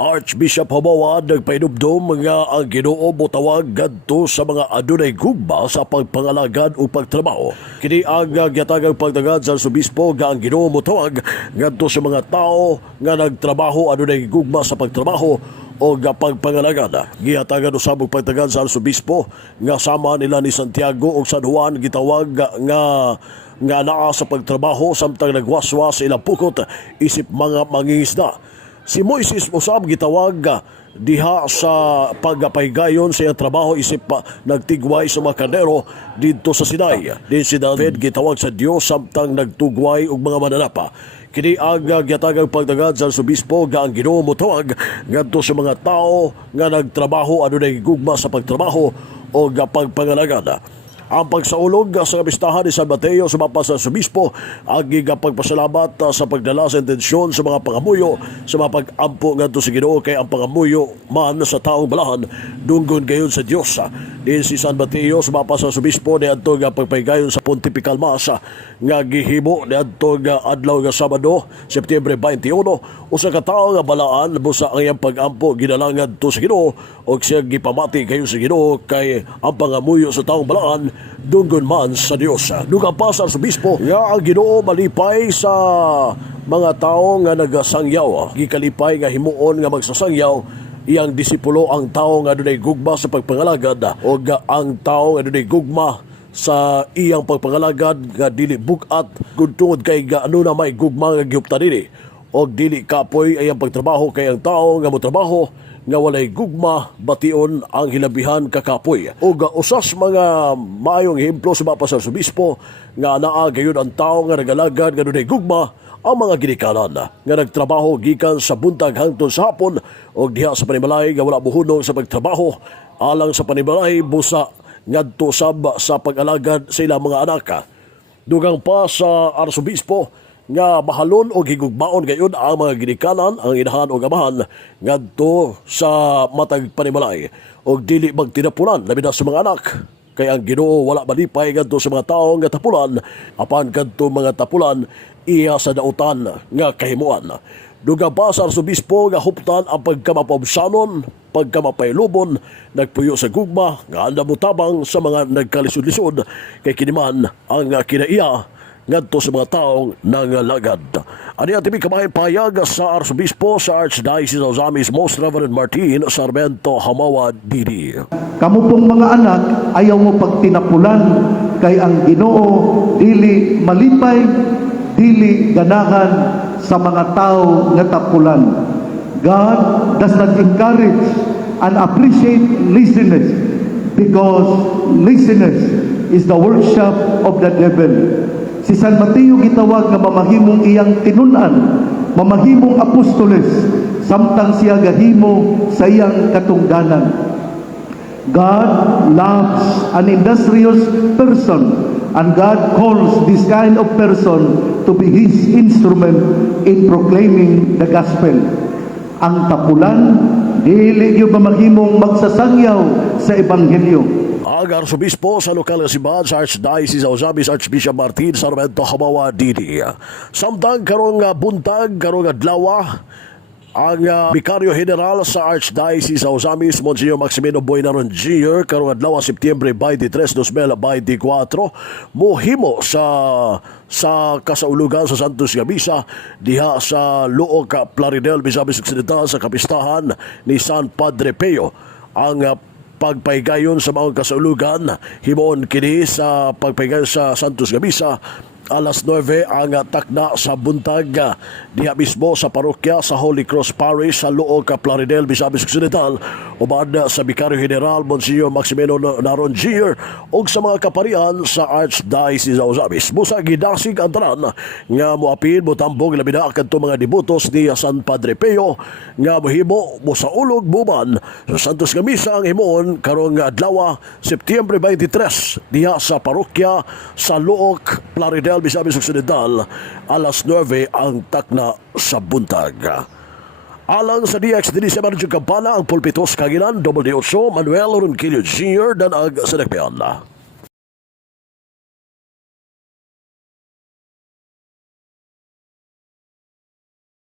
Archbishop Jumoad nagpahinumdum nga ang Ginoo Motawag ngadto sa mga adunay gugma sa pagpangalagad o pagtrabaho. Kini ang giyatagang pagdagad sa Arsobispo nga ang Ginoo Motawag ngadto sa mga tao nga nagtrabaho adunay gugma sa pagtrabaho o pagpangalagad. Gihatagan usab og pagtagad sa Arsobispo nga sama nila ni Santiago ug San Juan gitawag nga naa sa pagtrabaho samtang nagwaswas sa ilang pukot isip mga mangingisda. Si Moises usab gitawag diha sa pagpaygayon sa iyang trabaho isip nagtigway sa mga kardero didto sa Sinai. Din si David gitawag sa Dios samtang nagtugway og mga mananapa. Kini ang giyatagang pagdagad sa Arsobispo nga ang Ginoo Motawag ngadto sa mga tao nga nagtrabaho adunay gugma sa pagtrabaho o pagpangalagad. Ang pagsaulog sa kapistahan ni San Mateo sa mapa sa Arsobispo ang pagpasalamat sa pagdala sa intensyon sa mga pangamuyo sa mga pag-ampo ngadto sa Ginoo kay ang pangamuyo man sa taong balahan dunggon gayon sa Dios. Din si San Mateo sa mapa sa Arsobispo ni adto nga pagpaygayon sa Pontifical Mass nga gihimo ni adto nga adlaw nga Sabado, Setyembre 21 usa ka tawo nga balaan busa ang iyang pag-ampo gidalangad to sa Ginoo og siya gipamati kayo sa Ginoo kay ang pangamuyo sa taong balaan dunggon man sa Dios. Dugang pa sa Arsobispo nga ang Ginoo malipay sa mga tao nga nagasangyaw. Gikalipay nga himuon nga magsasangyaw iyang disipulo ang tao nga adunay gugma sa pagpangalagad o ang tao nga adunay gugma sa iyang pagpangalagad nga dili bugat kun tungod kay ano na may gugma nga gihuptan dinhi o dili kapoy ay ang pagtrabaho kay ang tao nga motrabaho nga walay gugma bation ang hilabihan kakapoy. O usas mga maayong hemplo sa mapa sa Arsobispo nga naa gayon ang tao nga nagalagad nga dunay gugma ang mga ginikanan nga nagtrabaho gikan sa buntag hangtod sa hapon o diha sa panimalay nga wala buhunong sa pagtrabaho alang sa panimalay busa ngadto sab sa pag-alagad sa ilang mga anak. Dugang pa sa Arsobispo nga mahalon o higugmaon gayon ang mga ginikanan ang inahan o amahan ngadto sa matag panimalay o dili magtinapunan labi na sa mga anak kay ang Ginoo wala malipay ngadto sa mga tawo nga tapulan apan kadto mga tapulan iya sa dautan nga kahimuan. Dugang pa sa Arsobispo nga huptan ang pagkamapabsanon, pagkamapailubon, nagpuyo sa gugma nga anda mutabang sa mga nagkalisod-lisod kay kiniman ang kinaiya ngadto sa mga taong nangalagad. Ani ang tibig kamahin payag sa Arsobispo sa Archdiocese of Ozamis Most Reverend Martin Sarmento Hamawa Didi. Kamu pong mga anak ayaw mo pagtinapulan kay ang Ginoo dili malipay, dili ganahan sa mga tao nga tapulan. God does not encourage and appreciate laziness because laziness is the workshop of the devil. Si San Mateo gitawag nga mamahimong iyang tinunan, mamahimong apostoles, samtang siya gahimo sa iyang katungdanan. God loves an industrious person and God calls this kind of person to be His instrument in proclaiming the gospel. Ang tapulan, dili yung mamahimong magsasangyaw sa Ebanghelyo. Ang Arsobispo sa lokal nga simbahan sa Archdiocese of Ozamis Archbishop Martin Sarmento Hamawa Didi. Samtang karong buntag, karong adlaw, ang Bikaryo General sa Archdiocese of Ozamis Monsignor Maximino Boynaron Jr. karong adlaw Setyembre 23, 2024 mohimo sa kasaulugan sa Santos nga Misa diha sa Luok, Plaridel, Misamis Occidental sa kapistahan ni San Padre Pio. Ang pagpaygayon sa mga kasaulugan himoon kini sa pagpaygayon sa Santos nga Misa alas 9 ang takna sa buntag diha mismo sa parokya sa Holy Cross Parish sa Luok, Plaridel, Misamis Occidental uban sa Bikaryo General Monsignor Maximino Naron Jr. o sa mga kaparian sa Archdiocese of Ozamis. Busa gidasig ang tanan nga moapil motambong labi na kadto mga debutos ni San Padre Pio nga mohimo mosaulog buman sa Santos nga Misa ang himoon karong adlaw Setyembre 23 diha sa parokya sa Luok, Plaridel, Misamis Occidental alas 9 ang takna sa buntag. Alang sa DX din sa Managing Kampana ang pulpitos kagilan, WD8 Manuel Ronquillo Jr. dan ang sa Nagpahinumdum.